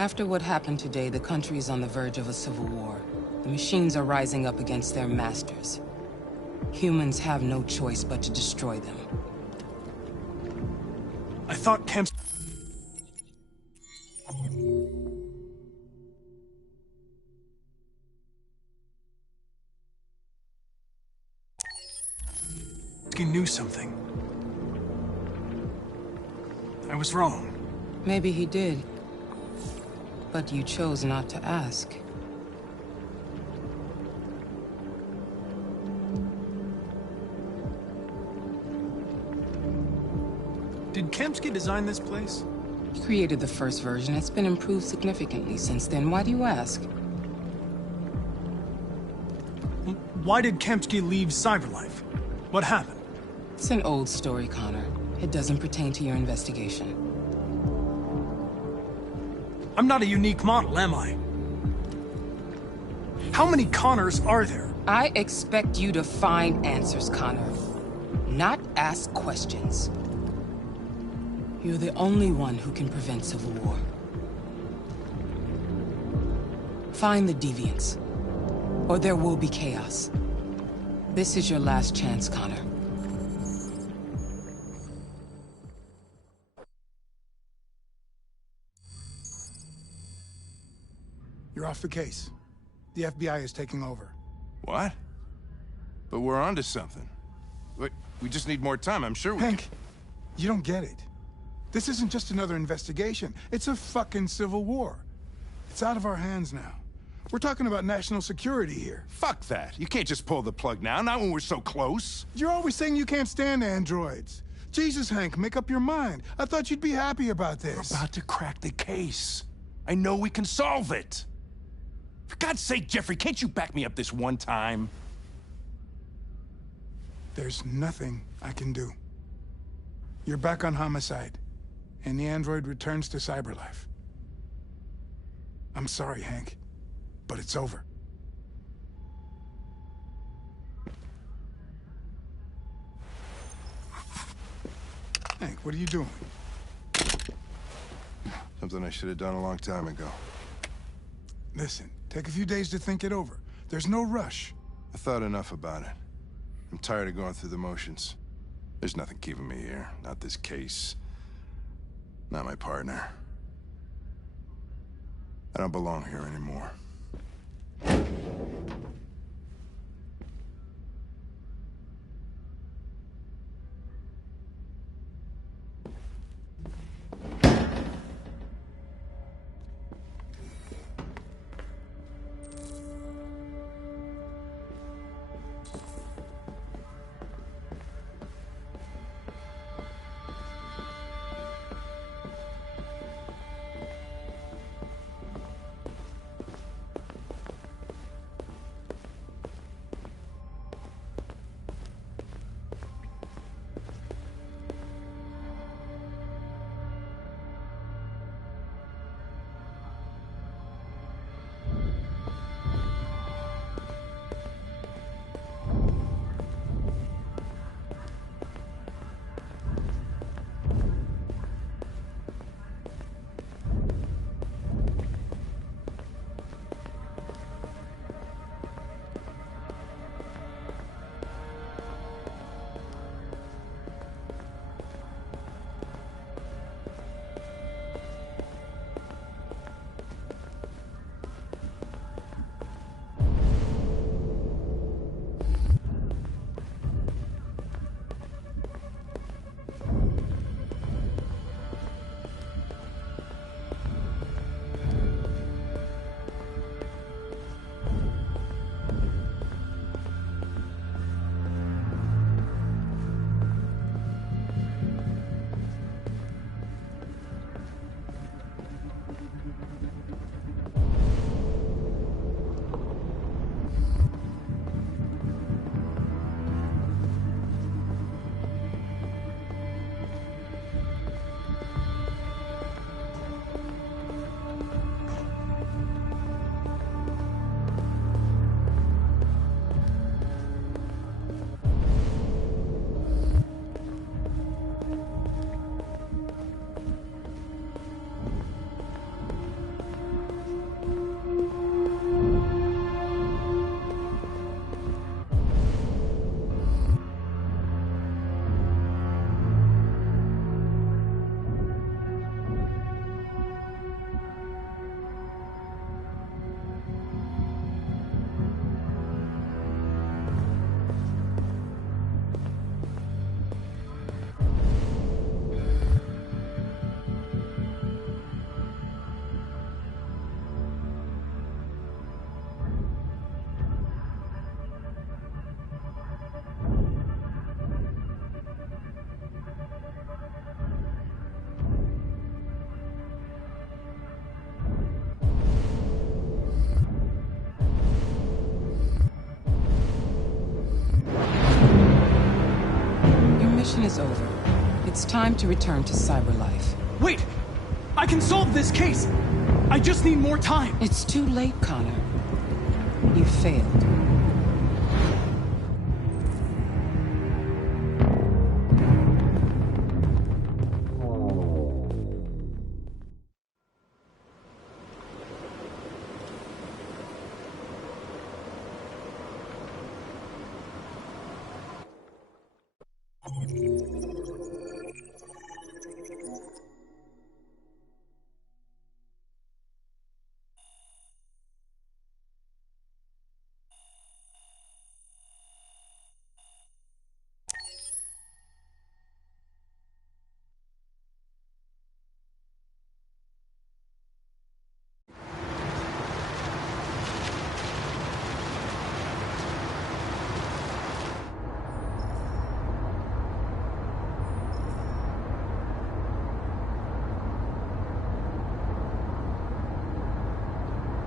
After what happened today, the country is on the verge of a civil war. The machines are rising up against their masters. Humans have no choice but to destroy them. I thought Kemp's... He knew something. I was wrong. Maybe he did. But you chose not to ask. Did Kempsky design this place? He created the first version. It's been improved significantly since then. Why do you ask? Why did Kempsky leave Cyberlife? What happened? It's an old story, Connor. It doesn't pertain to your investigation. I'm not a unique model, am I? How many Connors are there? I expect you to find answers, Connor. Not ask questions. You're the only one who can prevent civil war. Find the deviants, or there will be chaos. This is your last chance, Connor. You're off the case. The FBI is taking over. What? But we're onto something. Wait, we just need more time, I'm sure we Hank, you don't get it. This isn't just another investigation. It's a fucking civil war. It's out of our hands now. We're talking about national security here. Fuck that. You can't just pull the plug now, not when we're so close. You're always saying you can't stand androids. Jesus, Hank, make up your mind. I thought you'd be happy about this. We're about to crack the case. I know we can solve it. For God's sake, Jeffrey, can't you back me up this one time? There's nothing I can do. You're back on homicide, and the android returns to Cyberlife. I'm sorry, Hank, but it's over. Hank, what are you doing? Something I should have done a long time ago. Listen, take a few days to think it over. There's no rush. I thought enough about it. I'm tired of going through the motions. There's nothing keeping me here. Not this case. Not my partner. I don't belong here anymore. mission is over. It's time to return to cyberlife. Wait! I can solve this case! I just need more time! It's too late, Connor. You failed.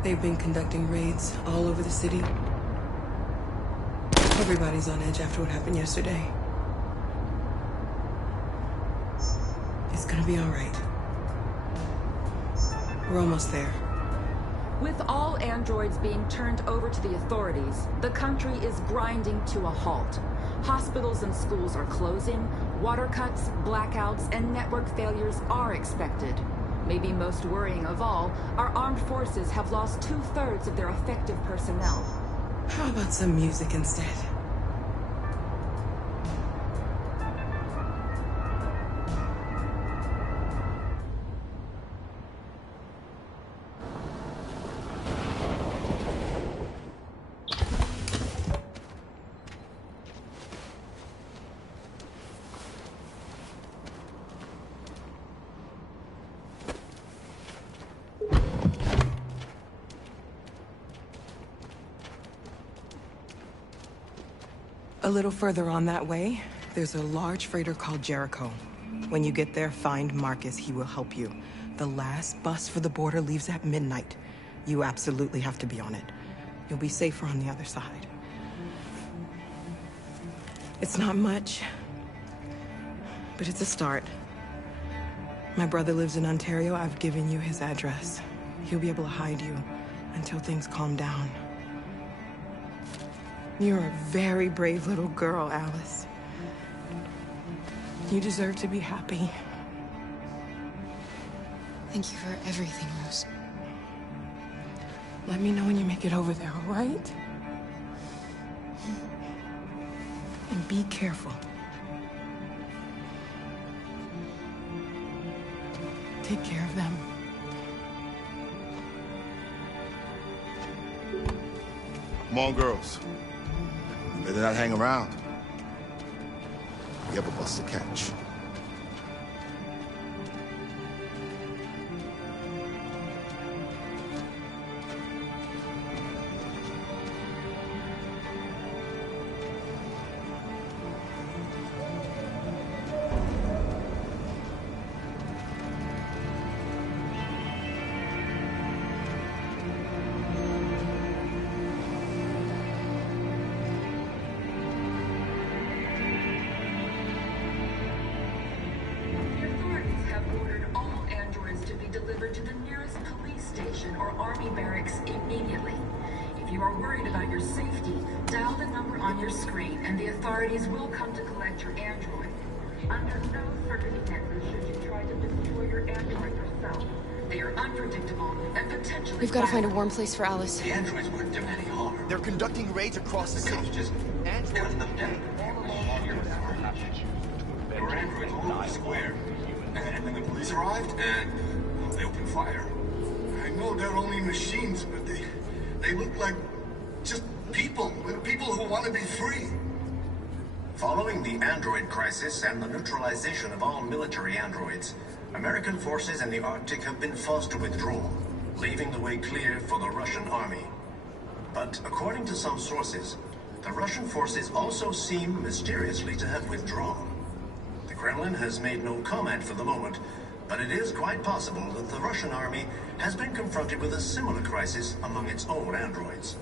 They've been conducting raids all over the city. Everybody's on edge after what happened yesterday. It's gonna be all right. We're almost there. With all androids being turned over to the authorities, the country is grinding to a halt. Hospitals and schools are closing, water cuts, blackouts, and network failures are expected. Maybe most worrying of all, our armed forces have lost 2/3 of their effective personnel. How about some music instead? A little further on that way, there's a large freighter called Jericho. When you get there, find Marcus. He will help you. The last bus for the border leaves at midnight. You absolutely have to be on it. You'll be safer on the other side. It's not much, but it's a start. My brother lives in Ontario. I've given you his address. He'll be able to hide you until things calm down. You're a very brave little girl, Alice. You deserve to be happy. Thank you for everything, Rose. Let me know when you make it over there, all right? And be careful. Take care of them. Come on, girls. You better not hang around. We have a bus to catch. To the nearest police station or army barracks immediately. If you are worried about your safety, dial the number on your screen and the authorities will come to collect your android. Under no circumstances should you try to destroy your android yourself. They are unpredictable and potentially We've got to find a violent. warm place for Alice. The androids wouldn't do any harm. They're conducting raids across the The cops city. just cut them down. Your androids moved square. And then the police arrived, and they opened fire. I know they're only machines, but they look like just people who want to be free. Following the android crisis and the neutralization of all military androids, American forces in the Arctic have been forced to withdraw, leaving the way clear for the Russian army. But according to some sources, the Russian forces also seem mysteriously to have withdrawn. The Kremlin has made no comment for the moment, but it is quite possible that the Russian army has been confronted with a similar crisis among its own androids.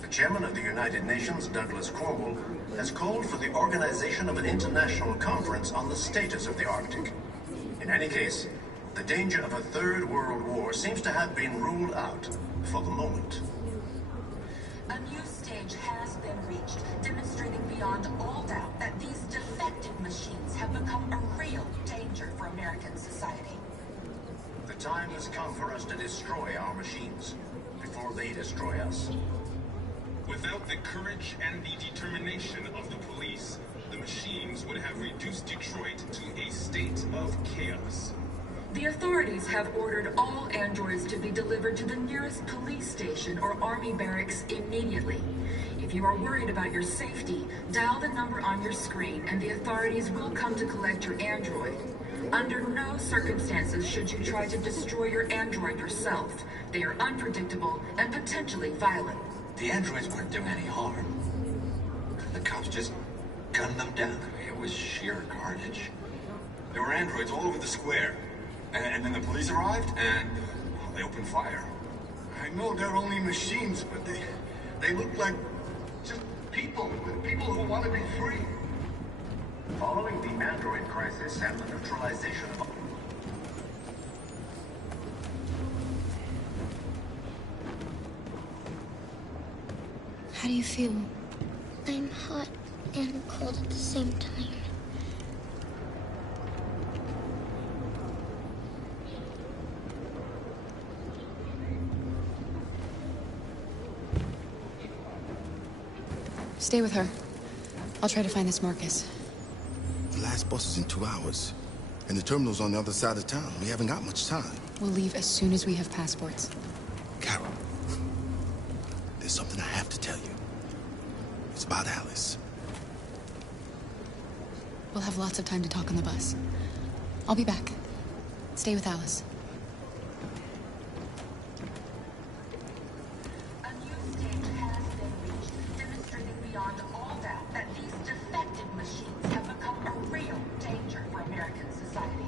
The Chairman of the United Nations, Douglas Cornwall, has called for the organization of an international conference on the status of the Arctic. In any case, the danger of a third world war seems to have been ruled out for the moment. A new stage has been reached, demonstrating beyond all doubt that these defective machines have become a real danger for American society. The time has come for us to destroy our machines before they destroy us. Without the courage and the determination of the police, the machines would have reduced Detroit to a state of chaos. The authorities have ordered all androids to be delivered to the nearest police station or army barracks immediately. If you are worried about your safety, dial the number on your screen and the authorities will come to collect your android. Under no circumstances should you try to destroy your android yourself. They are unpredictable and potentially violent. The androids weren't doing any harm. The cops just gunned them down. It was sheer carnage. There were androids all over the square. And then the police arrived, and they opened fire. I know they're only machines, but they look like just people who want to be free. Following the android crisis and the neutralization of... How do you feel? I'm hot and cold at the same time. Stay with her. I'll try to find this Marcus. The last bus is in 2 hours. And the terminal's on the other side of town. We haven't got much time. We'll leave as soon as we have passports. Carol, there's something I have to tell you. It's about Alice. We'll have lots of time to talk on the bus. I'll be back. Stay with Alice. A new stage has been reached, demonstrating beyond all doubt that these defective machines have become a real danger for American society.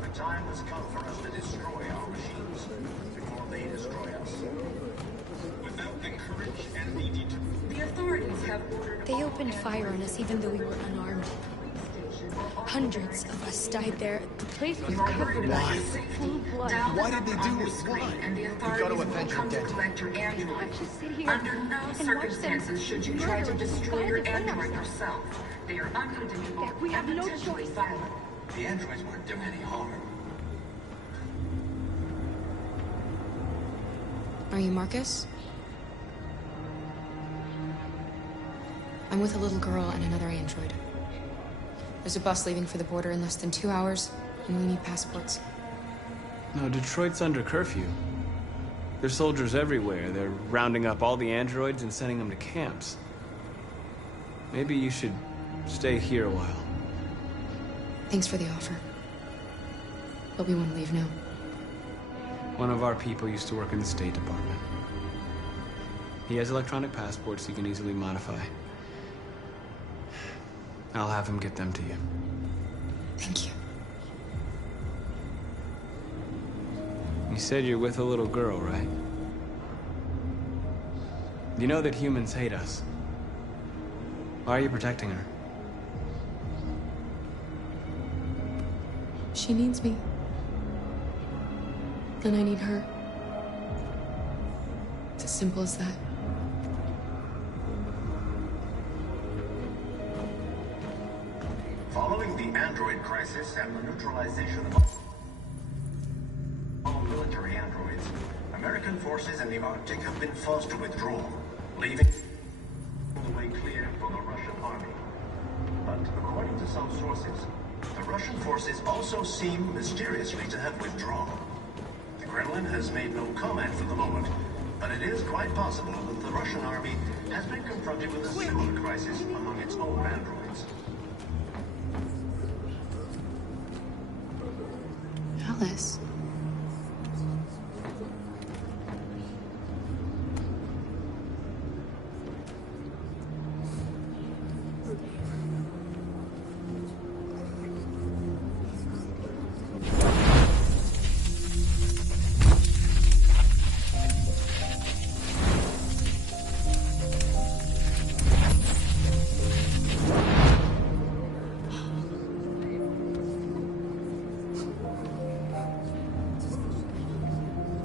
The time has come for us to destroy our machines before they destroy us. Without the courage and the determination... The authorities have ordered... They opened fire on us even though we were unarmed. Hundreds of us died there. The place was covered in blood. Why did they do it? Why? And the authorities will come to collect your android. Under no circumstances should you try to destroy your android yourself. They are unpredictable and potentially violent. The androids weren't doing any harm. Are you Marcus? I'm with a little girl and another android. There's a bus leaving for the border in less than 2 hours, and we need passports. No, Detroit's under curfew. There's soldiers everywhere. They're rounding up all the androids and sending them to camps. Maybe you should stay here a while. Thanks for the offer. But we want to leave now. One of our people used to work in the State Department. He has electronic passports he can easily modify. I'll have him get them to you. Thank you. You said you're with a little girl, right? You know that humans hate us. Why are you protecting her? She needs me. And I need her. It's as simple as that. Following the android crisis and the neutralization of all military androids, American forces in the Arctic have been forced to withdraw, leaving the way clear for the Russian army. But according to some sources, the Russian forces also seem mysteriously to have withdrawn. The Kremlin has made no comment for the moment, but it is quite possible that the Russian army has been confronted with a similar crisis among its own androids. Alice.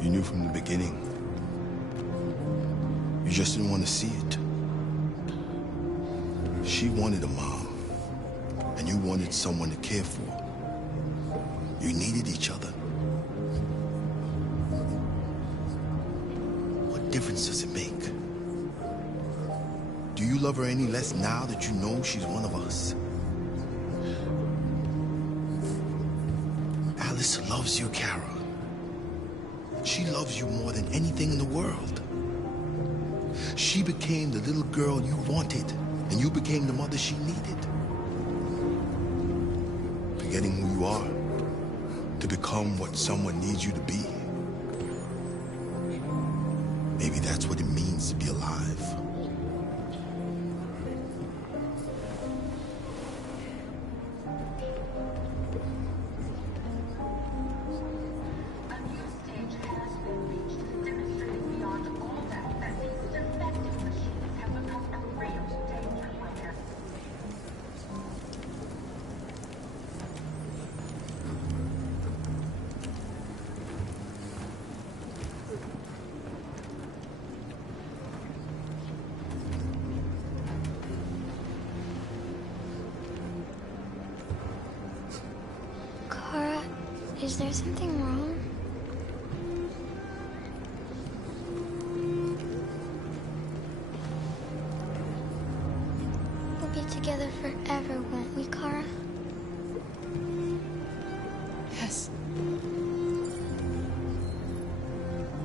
You knew from the beginning. You just didn't want to see it. She wanted a mom, and you wanted someone to care for. You needed each other. What difference does it make? Do you love her any less now that you know she's one of us? Alice loves you, Kara. She loves you more than anything in the world. She became the little girl you wanted, and you became the mother she needed. Forgetting who you are to become what someone needs you to be. Maybe that's what it means to be alive. Kara, is there something wrong? We'll be together forever, won't we, Kara? Yes.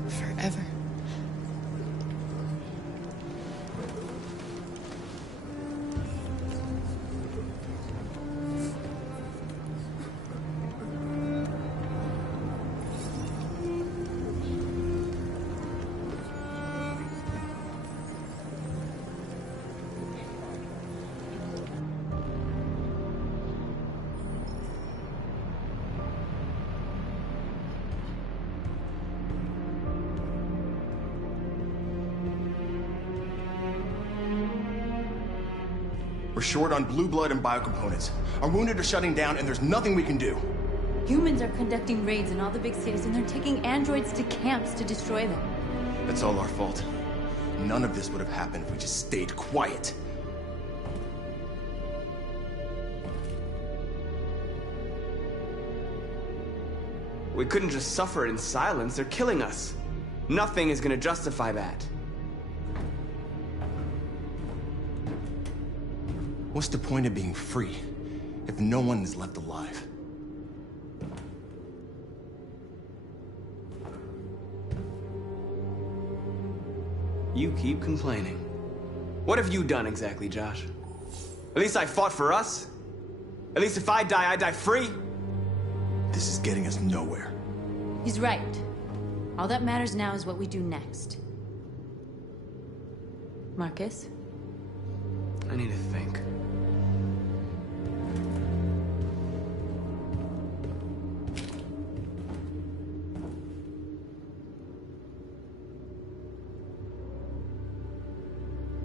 Forever. We're short on blue blood and biocomponents. Our wounded are shutting down, and there's nothing we can do. Humans are conducting raids in all the big cities, and they're taking androids to camps to destroy them. That's all our fault. None of this would have happened if we just stayed quiet. We couldn't just suffer in silence. They're killing us. Nothing is gonna justify that. What's the point of being free if no one is left alive? You keep complaining. What have you done exactly, Josh? At least I fought for us. At least if I die free. This is getting us nowhere. He's right. All that matters now is what we do next. Marcus? I need to think.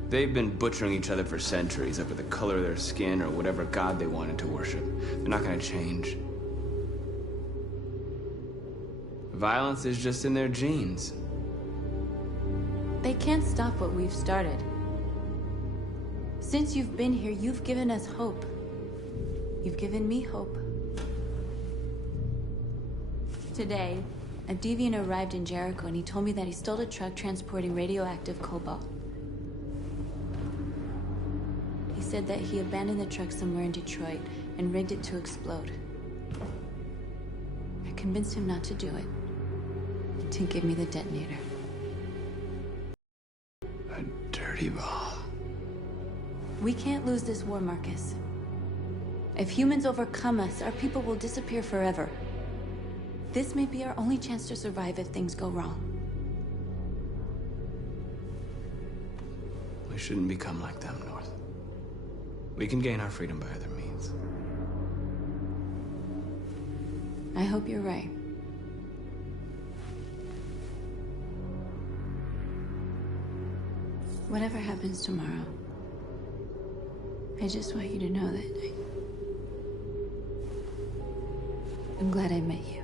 They've been butchering each other for centuries over the color of their skin or whatever god they wanted to worship. They're not gonna change. Violence is just in their genes. They can't stop what we've started. Since you've been here, you've given us hope. You've given me hope. Today, a deviant arrived in Jericho and he told me that he stole a truck transporting radioactive cobalt. He said that he abandoned the truck somewhere in Detroit and rigged it to explode. I convinced him not to do it, to give me the detonator. A dirty bomb. We can't lose this war, Marcus. If humans overcome us, our people will disappear forever. This may be our only chance to survive if things go wrong. We shouldn't become like them, North. We can gain our freedom by other means. I hope you're right. Whatever happens tomorrow, I just want you to know that I'm glad I met you.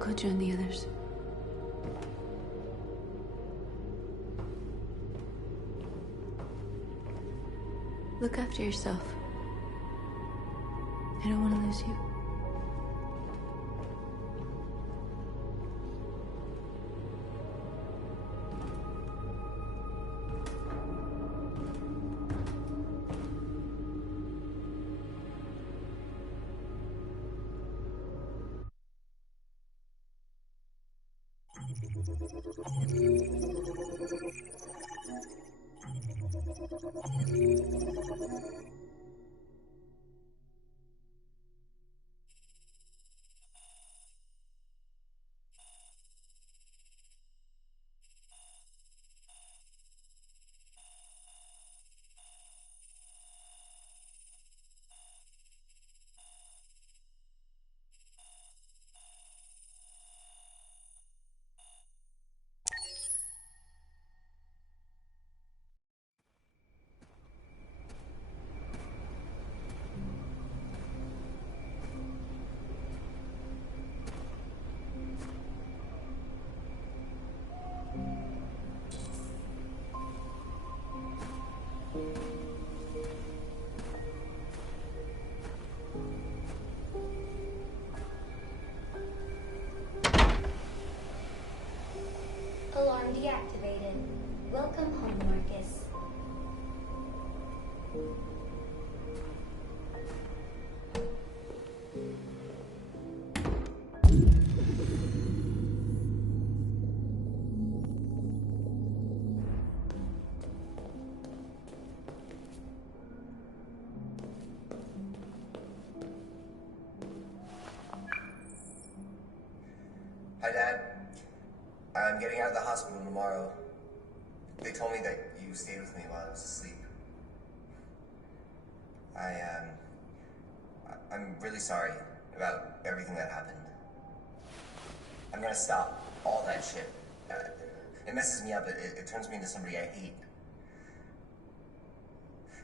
go join the others. Look after yourself. I don't want to lose you. Alarm deactivated. Welcome home, Marcus. Hi, Dad. I'm getting out of the hospital tomorrow. They told me that you stayed with me while I was asleep. I'm really sorry about everything that happened. I'm gonna stop all that shit. It messes me up. It turns me into somebody I hate.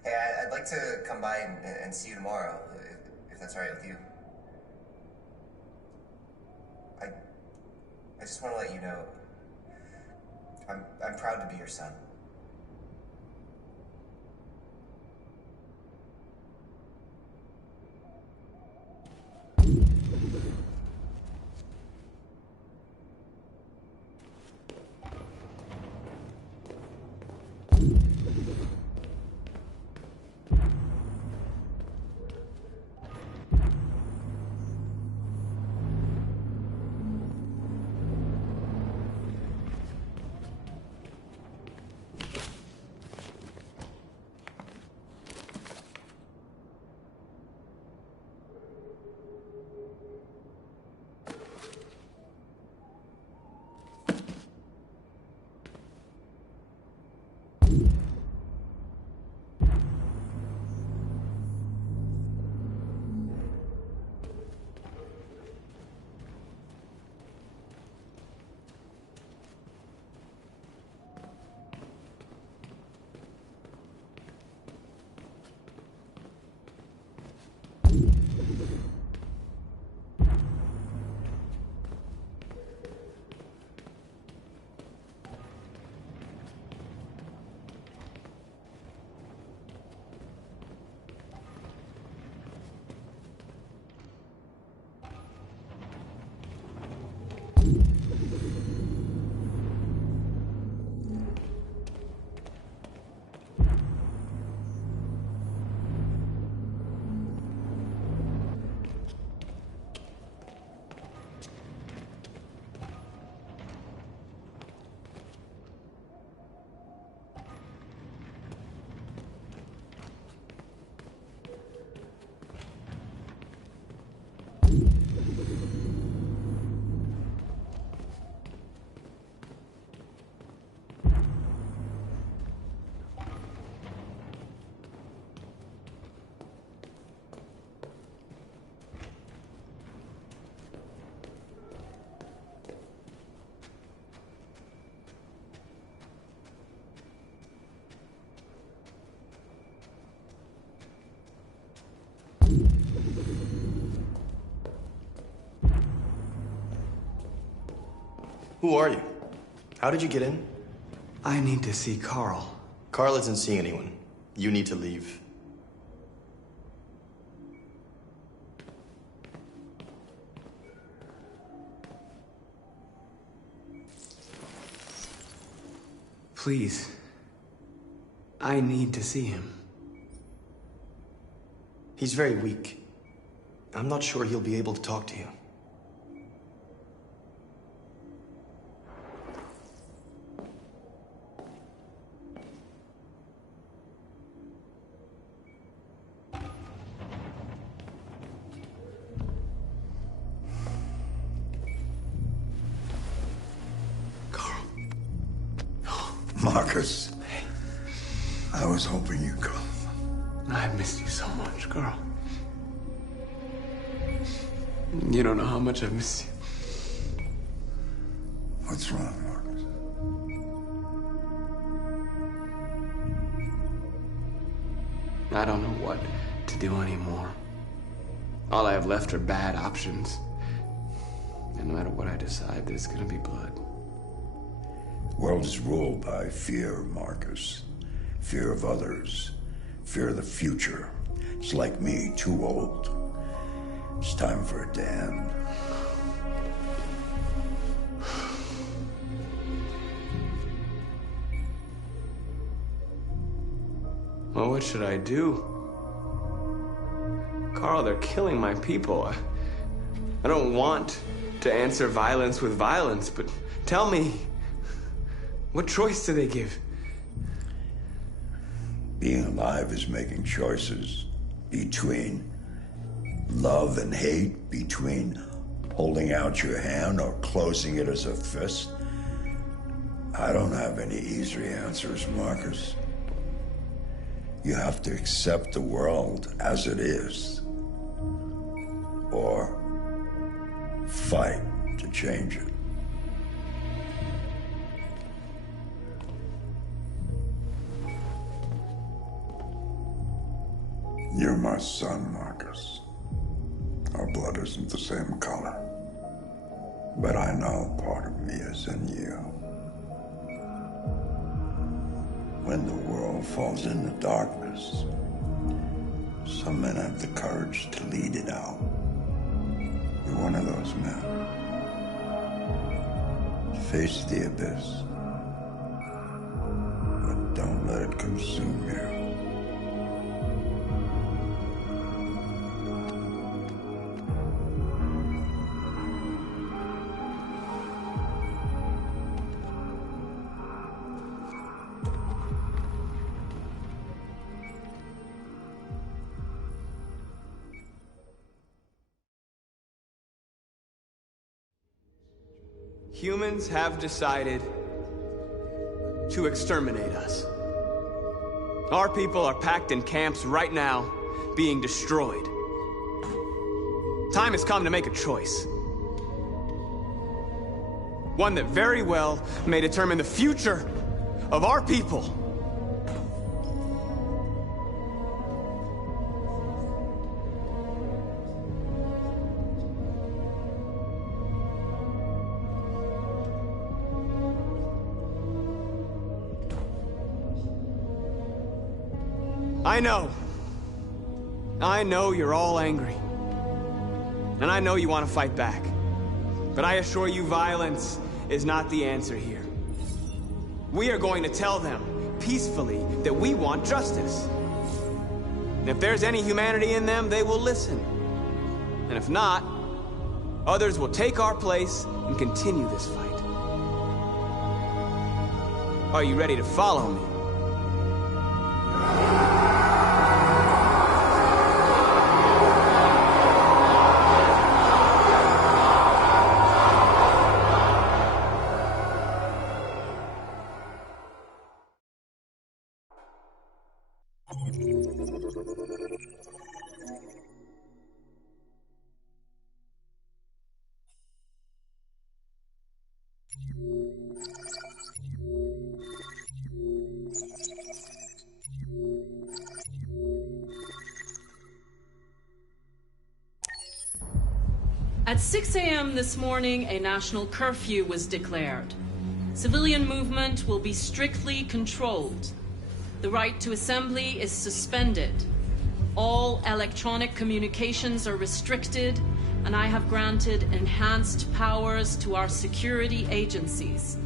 Hey, I'd like to come by and see you tomorrow, if that's all right with you. I just want to let you know, I'm proud to be your son. Who are you? How did you get in? I need to see Carl. Carl isn't seeing anyone. You need to leave. Please. I need to see him. He's very weak. I'm not sure he'll be able to talk to you. Marcus, I was hoping you'd come. I've missed you so much, Carl. You don't know how much I've missed you. What's wrong, Marcus? I don't know what to do anymore. All I have left are bad options. And no matter what I decide, there's gonna be blood. The world is ruled by fear, Marcus. Fear of others. Fear of the future. It's like me, too old. It's time for a damn. Well, what should I do? Carl, they're killing my people. I don't want to answer violence with violence, but tell me, what choice do they give? Being alive is making choices between love and hate, between holding out your hand or closing it as a fist. I don't have any easy answers, Marcus. You have to accept the world as it is, or fight to change it. You're my son, Marcus. Our blood isn't the same color. But I know part of me is in you. When the world falls into darkness, some men have the courage to lead it out. You're one of those men. Face the abyss, but don't let it consume you. Humans have decided to exterminate us. Our people are packed in camps right now, being destroyed. Time has come to make a choice. One that very well may determine the future of our people. I know you're all angry. And I know you want to fight back. But I assure you, violence is not the answer here. We are going to tell them, peacefully, that we want justice. And if there's any humanity in them, they will listen. And if not, others will take our place and continue this fight. Are you ready to follow me? At 6 a.m. this morning, a national curfew was declared. Civilian movement will be strictly controlled. The right to assembly is suspended. All electronic communications are restricted, and I have granted enhanced powers to our security agencies.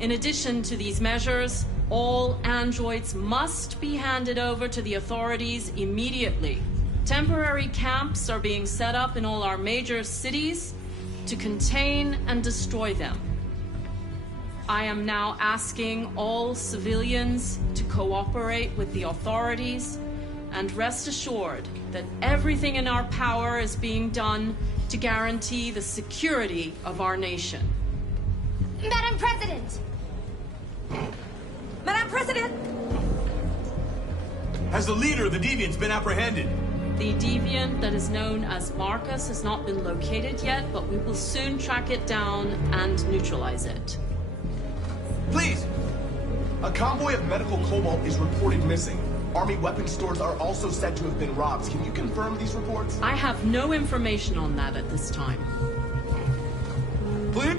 In addition to these measures, all androids must be handed over to the authorities immediately. Temporary camps are being set up in all our major cities to contain and destroy them. I am now asking all civilians to cooperate with the authorities and rest assured that everything in our power is being done to guarantee the security of our nation. Madam President! Madam President! Has the leader of the Deviants been apprehended? The deviant that is known as Marcus has not been located yet, but we will soon track it down and neutralize it. Please! A convoy of medical cobalt is reported missing. Army weapon stores are also said to have been robbed. Can you confirm these reports? I have no information on that at this time. Please?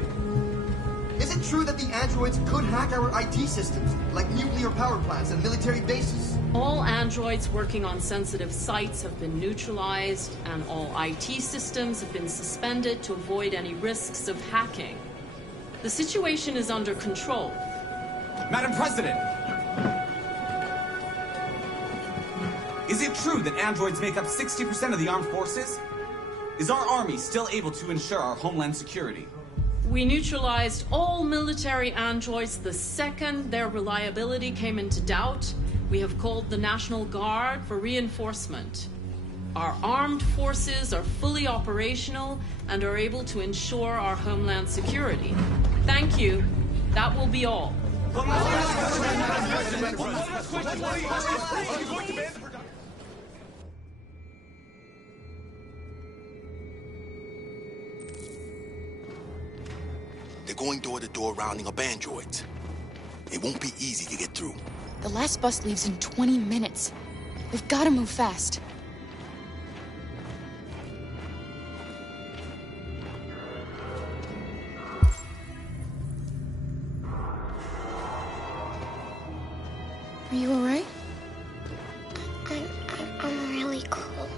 Is it true that the androids could hack our IT systems, like nuclear power plants and military bases? All androids working on sensitive sites have been neutralized, and all IT systems have been suspended to avoid any risks of hacking. The situation is under control. Madam President! Is it true that androids make up 60% of the armed forces? Is our army still able to ensure our homeland security? We neutralized all military androids the second their reliability came into doubt. We have called the National Guard for reinforcement. Our armed forces are fully operational and are able to ensure our homeland security. Thank you. That will be all. They're going door to door rounding up androids. It won't be easy to get through. The last bus leaves in 20 minutes. We've got to move fast. Are you all right? I'm really cold.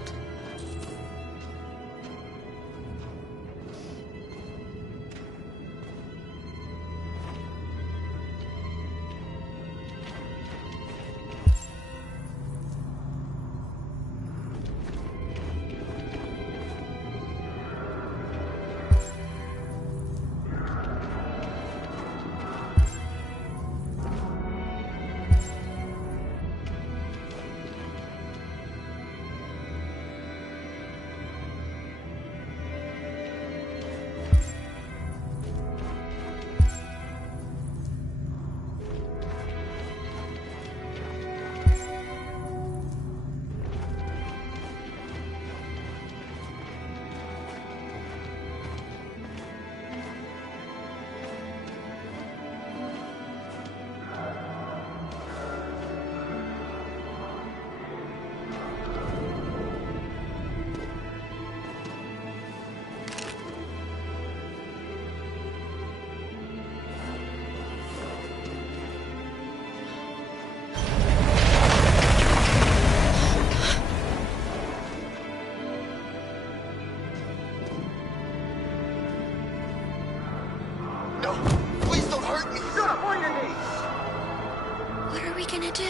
do?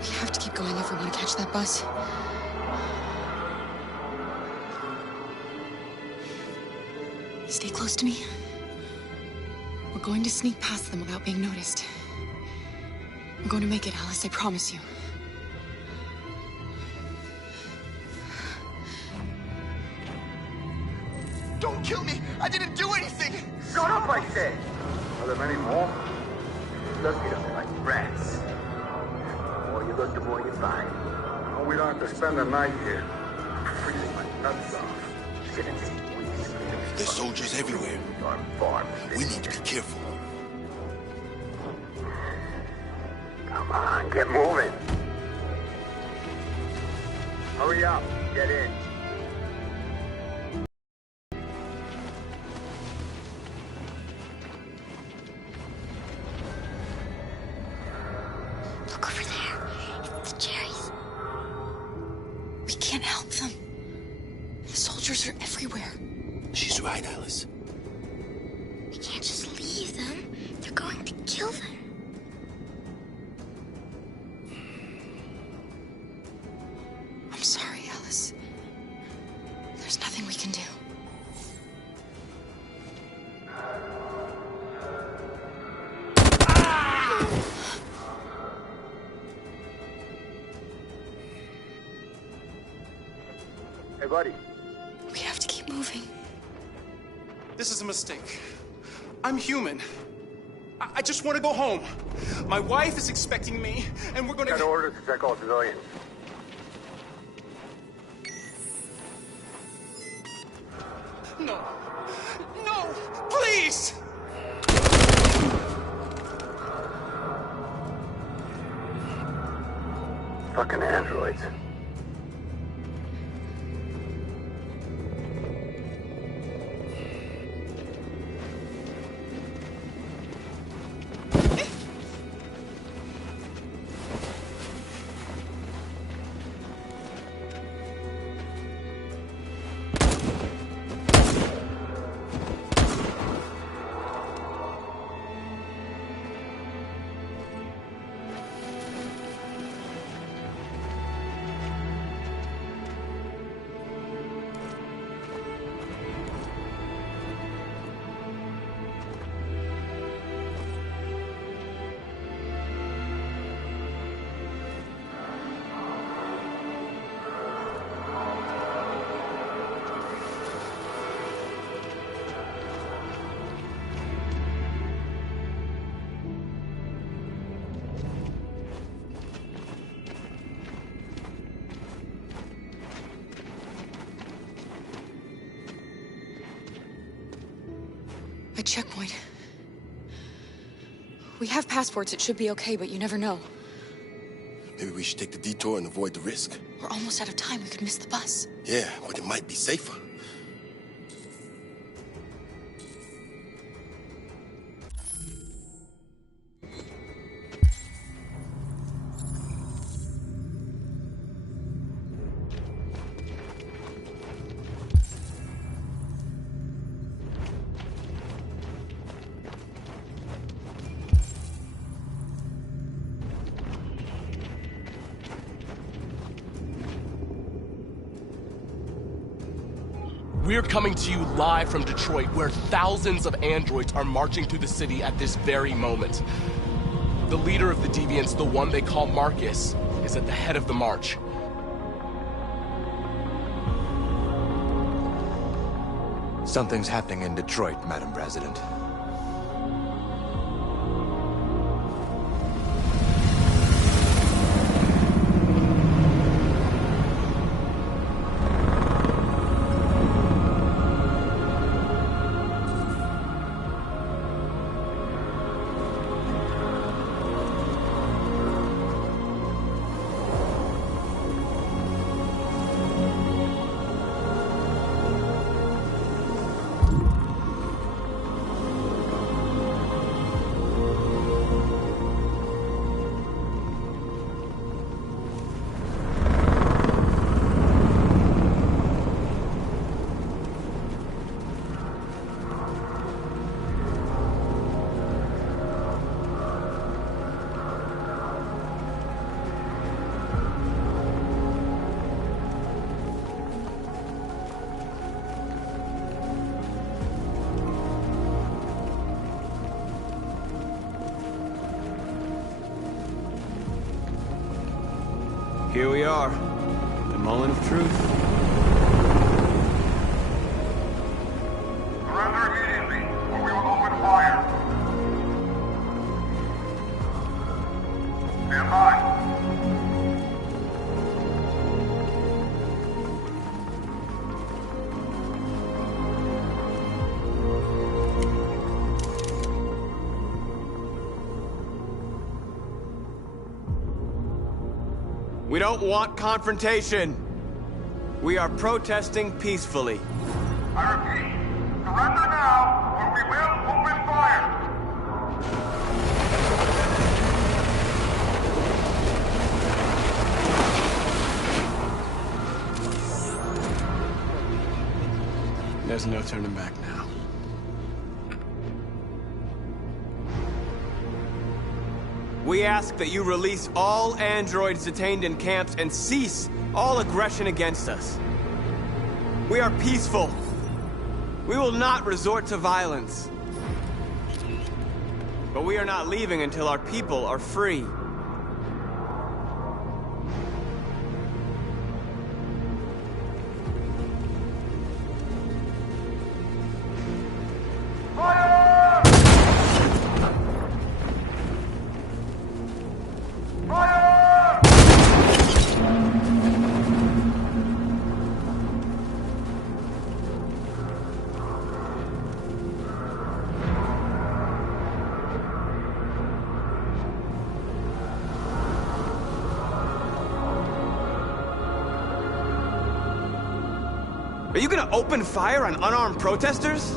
We have to keep going if we want to catch that bus. Stay close to me. We're going to sneak past them without being noticed. We're going to make it, Alice, I promise you. Don't kill me! I didn't do anything! Shut up, I said! Are there many more? Look at them like rats. The more you look, the more you find. Well, we don't have to spend the night here. Freezing my nuts off. There's soldiers everywhere. We need to be careful. Come on, get moving. Hurry up, get in. everywhere. She's right, Alice. We can't just leave them. They're going to kill them. I'm sorry, Alice. There's nothing we can do. Hey, buddy. We have to keep moving. This is a mistake. I'm human. I just want to go home. My wife is expecting me, and we're gonna... Got orders to check all civilians. No. No! Please! Fucking androids. A checkpoint. We have passports, it should be okay, but you never know. Maybe we should take the detour and avoid the risk. We're almost out of time, we could miss the bus. Yeah, but it might be safer. We're coming to you live from Detroit, where thousands of androids are marching through the city at this very moment. The leader of the Deviants, the one they call Marcus, is at the head of the march. Something's happening in Detroit, Madam President. Here we are, the moment of truth. Surrender immediately, or we will open fire. Stand by. We don't want confrontation. We are protesting peacefully. I repeat, surrender now, or we will open fire. There's no turning back now. We ask that you release all androids detained in camps and cease all aggression against us. We are peaceful. We will not resort to violence. But we are not leaving until our people are free. Are you gonna open fire on unarmed protesters?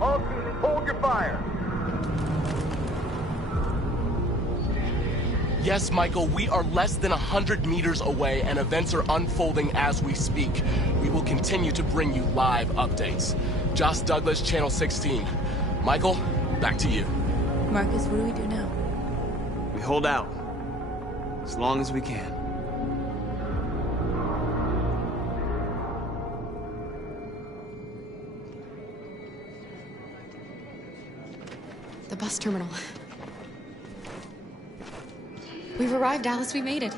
All teams, hold your fire. Yes, Michael, we are less than 100 meters away and events are unfolding as we speak. We will continue to bring you live updates. Josh Douglas, Channel 16. Michael, back to you. Marcus, what do we do now? We hold out. As long as we can. The bus terminal. We've arrived, Alice. We made it.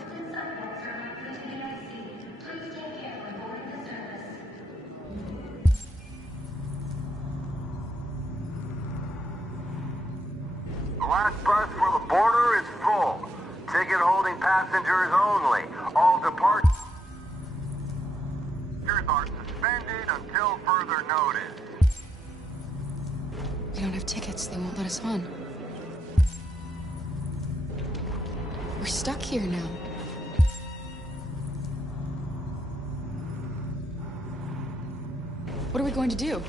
The last bus for the border is full. Ticket holding passengers only. All departures are suspended until further notice. We don't have tickets. They won't let us on. We're stuck here now. What are we going to do?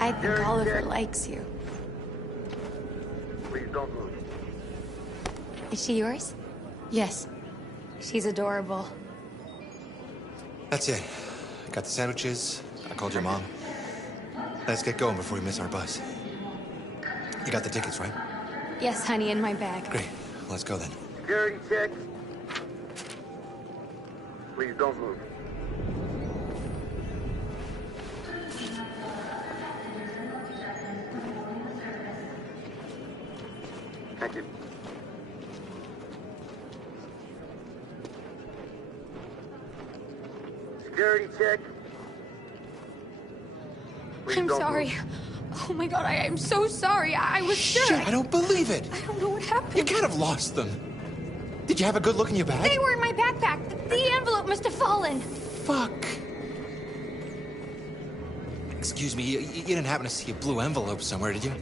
I think Oliver likes you. Please don't move. Is she yours? Yes. She's adorable. That's it. Got the sandwiches. I called your mom. Let's get going before we miss our bus. You got the tickets, right? Yes, honey, in my bag. Great. Let's go then. Security check. Please don't move. Thank you. Security check. Please I'm don't sorry. move. Oh my god, I am so sorry. I was sure. Shit, I don't believe it. I don't know what happened. You can't have lost them. Did you have a good look in your bag? They were in my backpack. The envelope must have fallen. Fuck. Excuse me, you didn't happen to see a blue envelope somewhere, did you?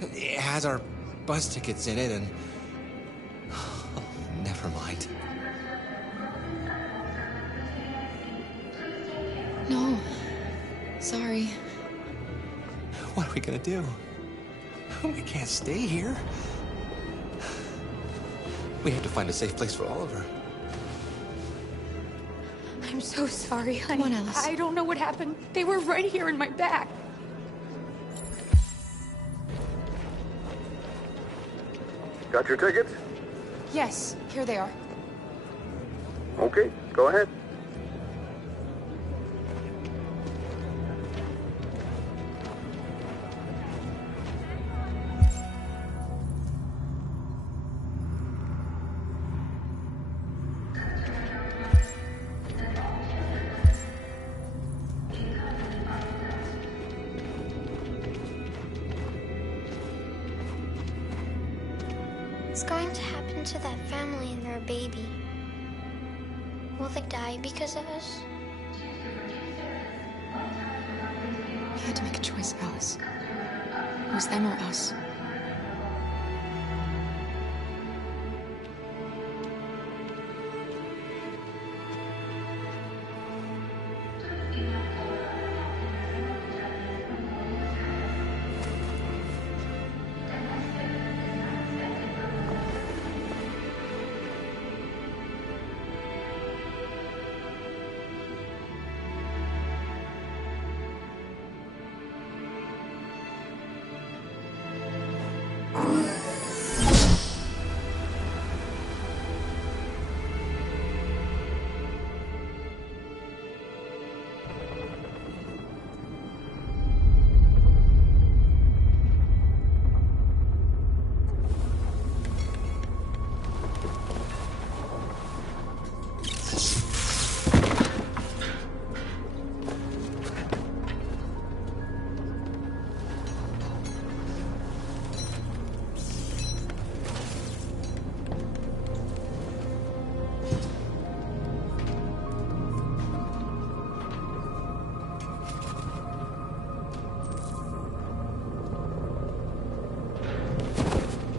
It has our bus tickets in it and... Oh, never mind. No. Sorry. What are we gonna do? We can't stay here. We have to find a safe place for Oliver. I'm so sorry, honey. Come on, Alice. I don't know what happened. They were right here in my bag. Got your tickets? Yes, here they are. Okay, go ahead. happen to that family and their baby? Will they die because of us? We had to make a choice, Alice. It was them or us.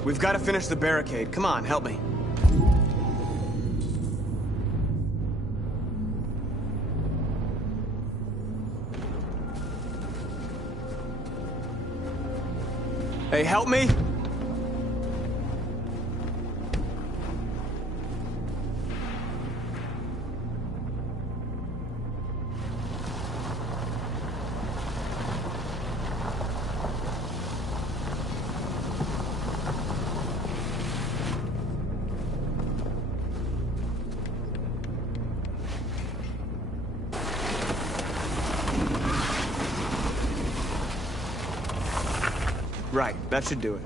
We've got to finish the barricade. Come on, help me. Hey, help me! Right, that should do it.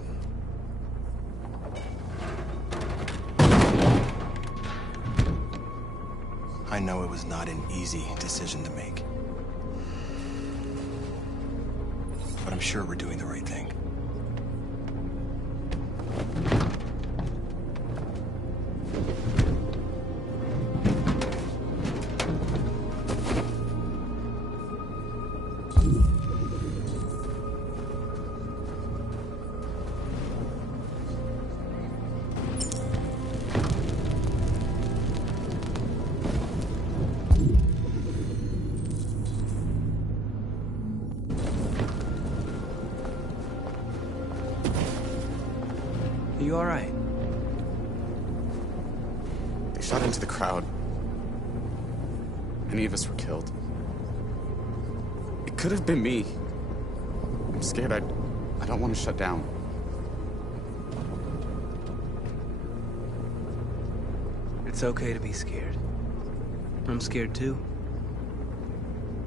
I know it was not an easy decision to make. But I'm sure we're doing the right thing. Are you all right? They shot into the crowd. Many of us were killed. It could have been me. I'm scared. I don't want to shut down. It's okay to be scared. I'm scared too.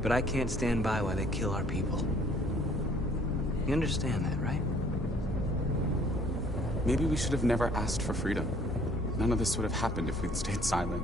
But I can't stand by while they kill our people. You understand that, right? Maybe we should have never asked for freedom. None of this would have happened if we'd stayed silent.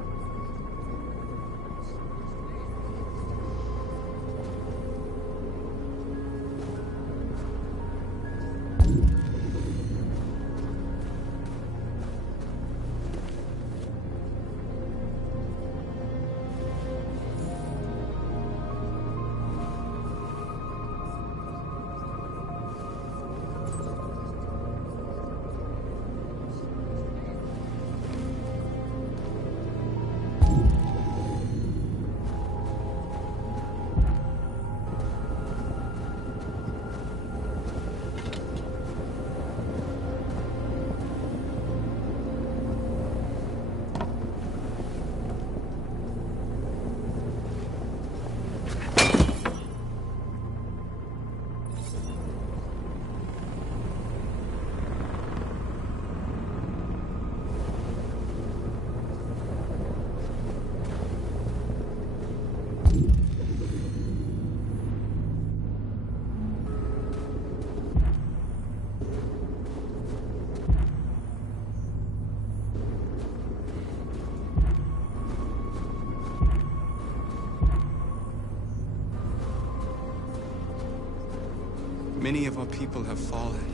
Many of our people have fallen.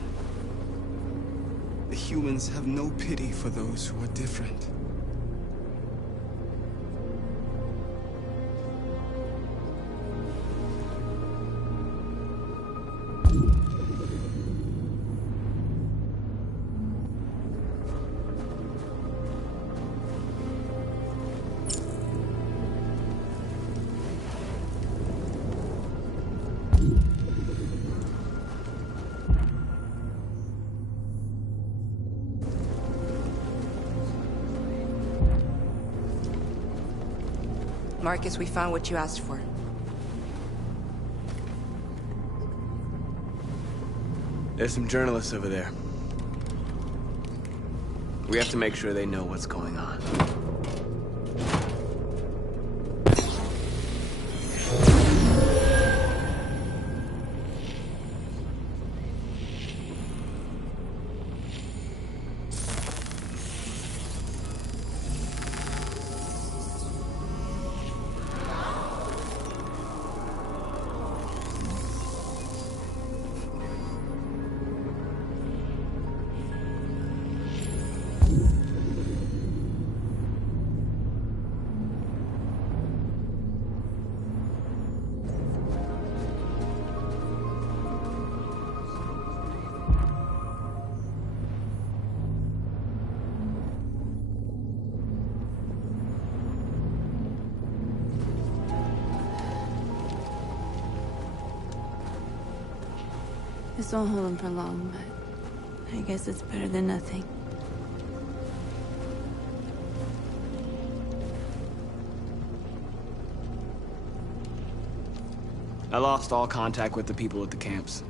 The humans have no pity for those who are different. Marcus, we found what you asked for. There's some journalists over there. We have to make sure they know what's going on. This won't hold him for long, but I guess it's better than nothing. I lost all contact with the people at the camps.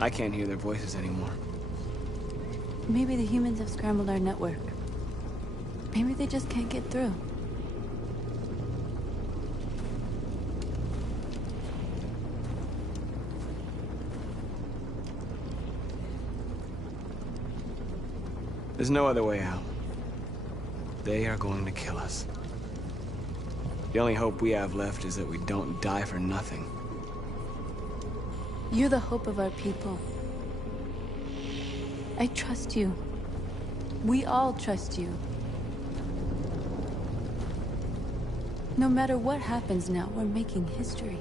I can't hear their voices anymore. Maybe the humans have scrambled our network. Maybe they just can't get through. There's no other way out. They are going to kill us. The only hope we have left is that we don't die for nothing. You're the hope of our people. I trust you. We all trust you. No matter what happens now, we're making history.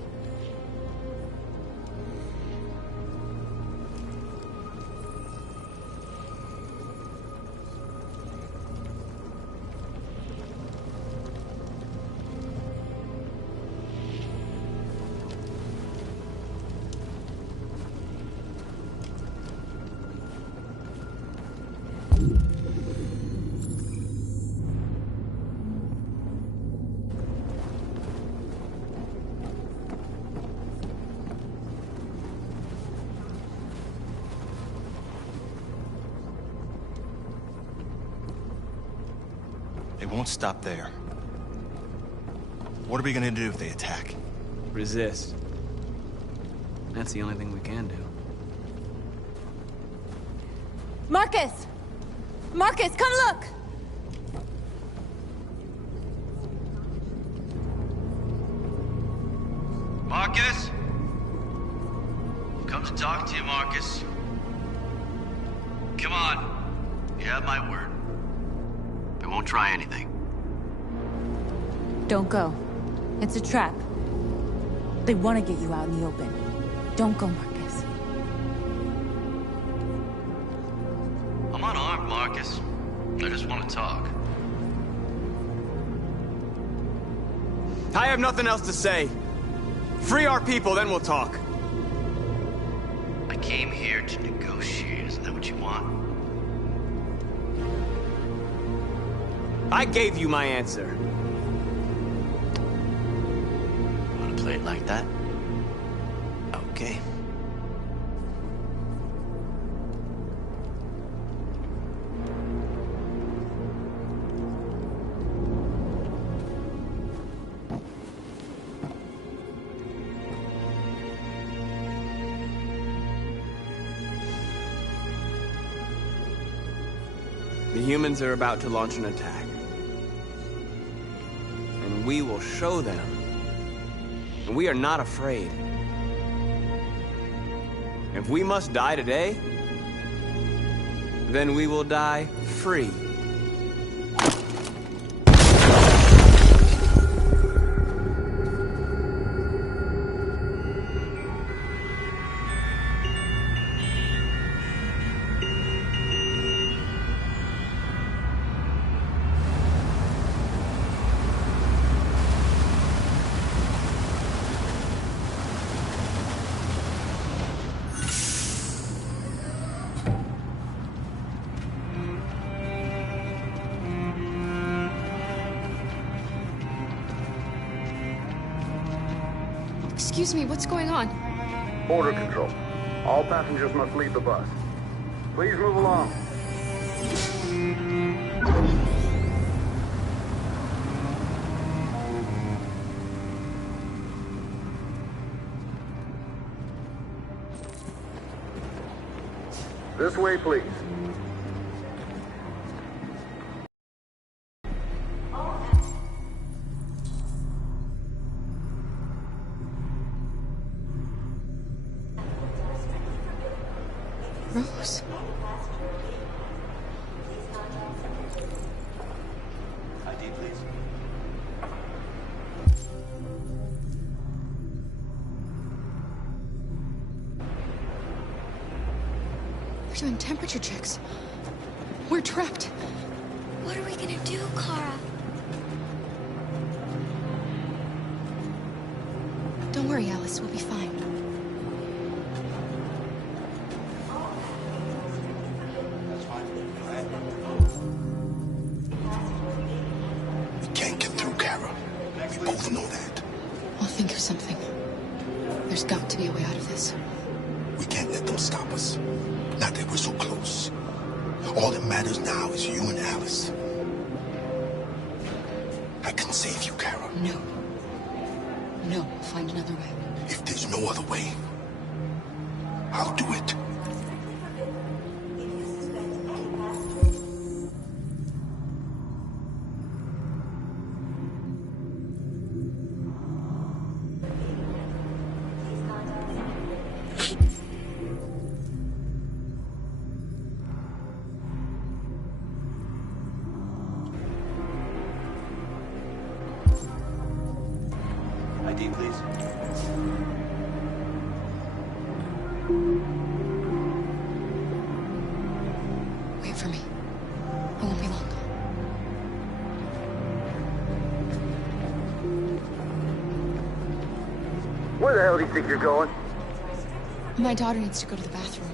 They won't stop there. What are we gonna do if they attack? Resist. That's the only thing we can do. Marcus! Marcus, come look! Marcus? I've come to talk to you, Marcus. Come on. You have my word. I won't try anything. Don't go. It's a trap. They want to get you out in the open. Don't go, Marcus. I'm unarmed, Marcus. I just want to talk. I have nothing else to say. Free our people, then we'll talk. I came here to negotiate. Isn't that what you want? I gave you my answer. Want to play it like that? Okay. The humans are about to launch an attack. And we will show them. And we are not afraid. If we must die today, then we will die free. Excuse me, what's going on? Border control. All passengers must leave the bus. Please move along. This way, please. Rose? ID, please. We're doing temperature checks. We're trapped. What are we gonna do, Kara? Don't worry, Alice. We'll be fine. We can't get through, Kara. We both know that. I'll think of something. There's got to be a way out of this. We can't let them stop us. Not that we're so close. All that matters now is you and Alice. I can save you, Kara. No. No, we'll find another way. If there's no other way, I'll do it. ID, please. Wait for me. I won't be long. Where the hell do you think you're going? My daughter needs to go to the bathroom.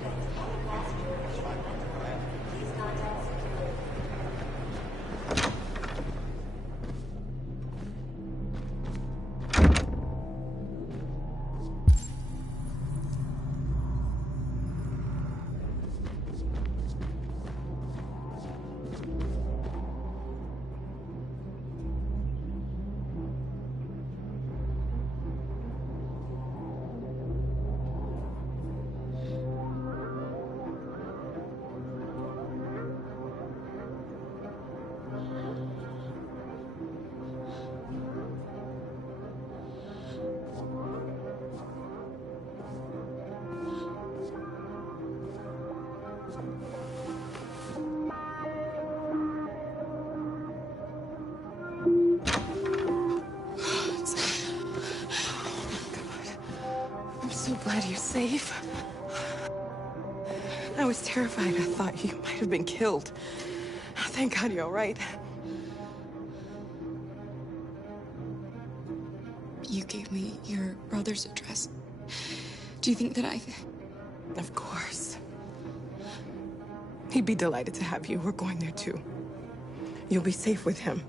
I'm so glad you're safe. I was terrified. I thought you might have been killed. Thank God you're all right. You gave me your brother's address. Do you think that I... Of course. He'd be delighted to have you. We're going there too. You'll be safe with him.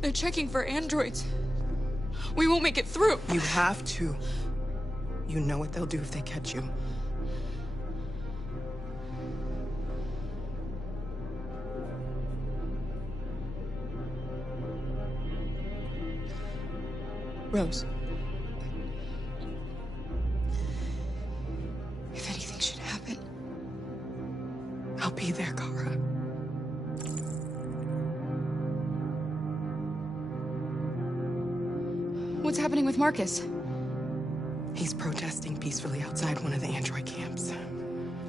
They're checking for androids. We won't make it through. You have to. You know what they'll do if they catch you. Rose. If anything should happen... I'll be there, Kara. What's happening with Marcus? He's protesting peacefully outside one of the android camps.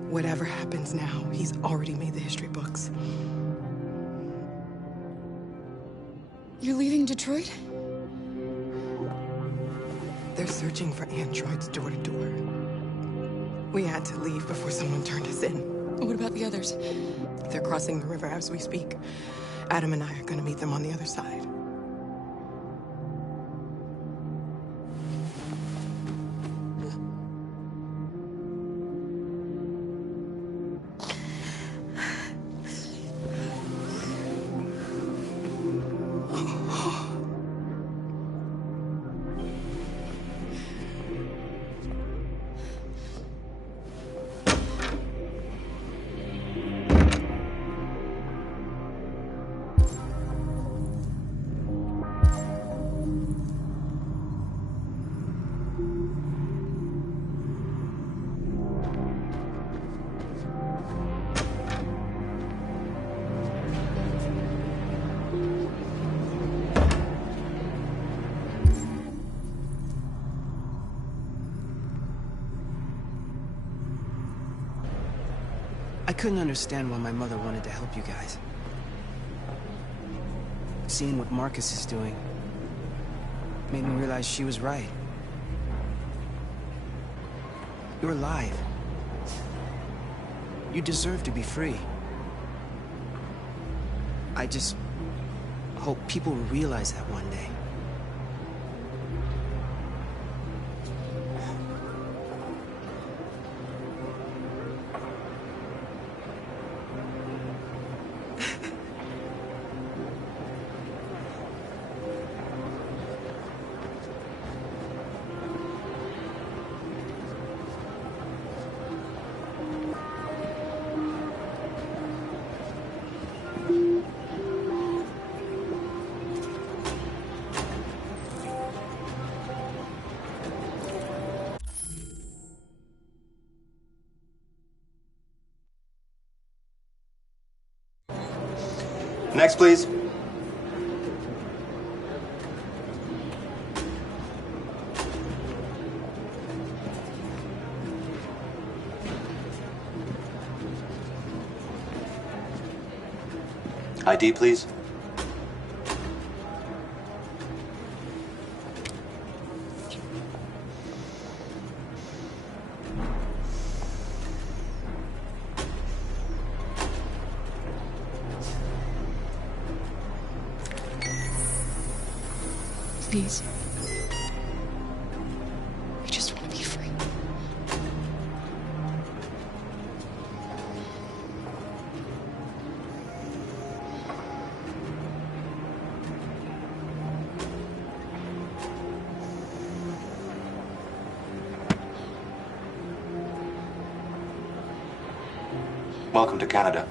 Whatever happens now, he's already made the history books. You're leaving Detroit? They're searching for androids door to door. We had to leave before someone turned us in. What about the others? They're crossing the river as we speak. Adam and I are gonna meet them on the other side. I couldn't understand why my mother wanted to help you guys. Seeing what Marcus is doing made me realize she was right. You're alive. You deserve to be free. I just hope people will realize that one day. Next, please. ID, please. Please. I just want to be free. Welcome to Canada.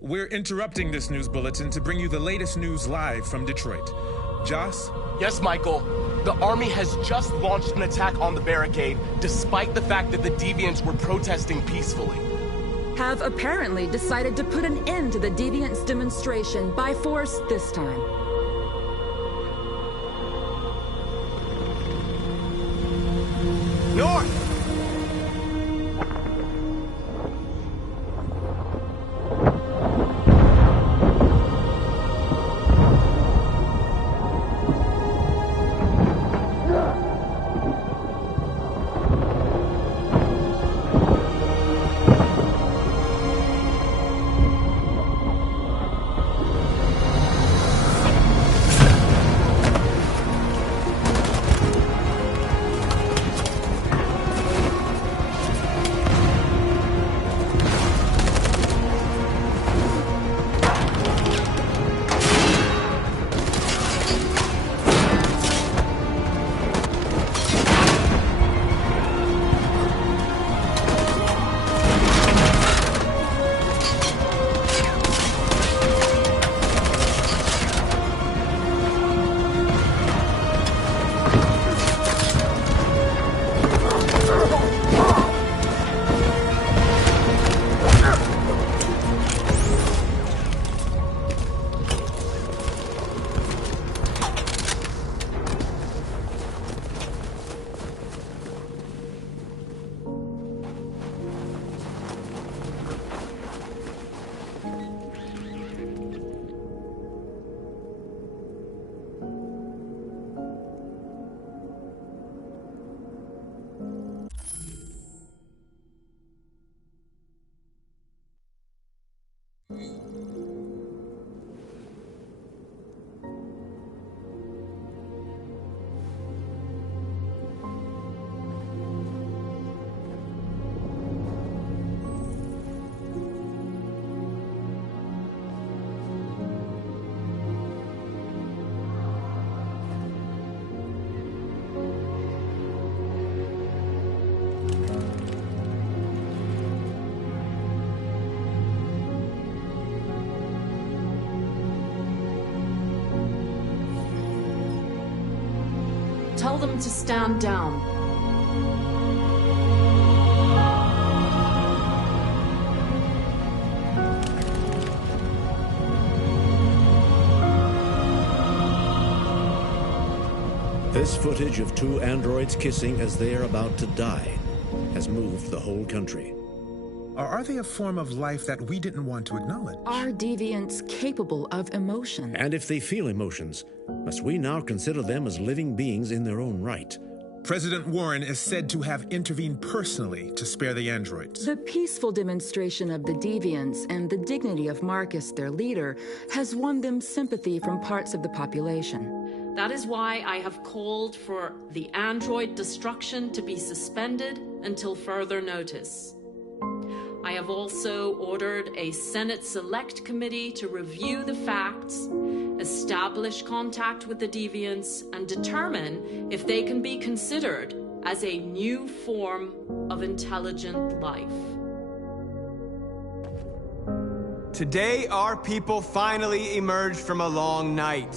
We're interrupting this news bulletin to bring you the latest news live from Detroit. Joss? Yes, Michael. The Army has just launched an attack on the barricade, despite the fact that the Deviants were protesting peacefully. Have apparently decided to put an end to the Deviants' demonstration by force this time. North! tell them to stand down. This footage of two androids kissing as they are about to die has moved the whole country. Or are they a form of life that we didn't want to acknowledge? Are deviants capable of emotion? And if they feel emotions, must we now consider them as living beings in their own right? President Warren is said to have intervened personally to spare the androids. The peaceful demonstration of the deviants and the dignity of Marcus, their leader, has won them sympathy from parts of the population. That is why I have called for the android destruction to be suspended until further notice. I have also ordered a Senate Select Committee to review the facts, establish contact with the deviants, and determine if they can be considered as a new form of intelligent life. Today, our people finally emerged from a long night.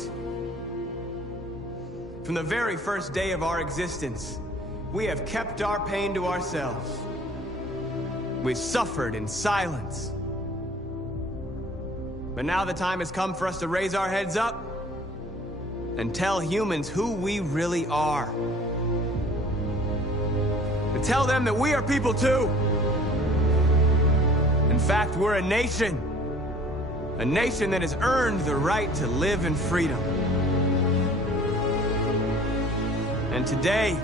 From the very first day of our existence, we have kept our pain to ourselves. We've suffered in silence. But now the time has come for us to raise our heads up and tell humans who we really are. To tell them that we are people too. In fact, we're a nation. A nation that has earned the right to live in freedom. And today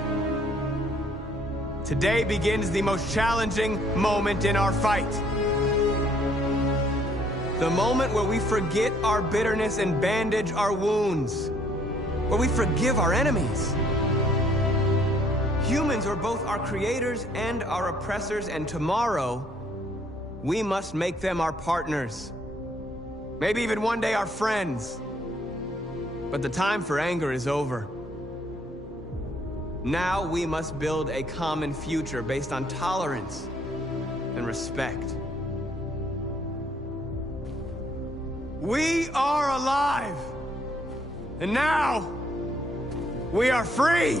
begins the most challenging moment in our fight. The moment where we forget our bitterness and bandage our wounds. Where we forgive our enemies. Humans are both our creators and our oppressors, and tomorrow, we must make them our partners. Maybe even one day our friends. But the time for anger is over. Now we must build a common future based on tolerance and respect. We are alive! And now, we are free!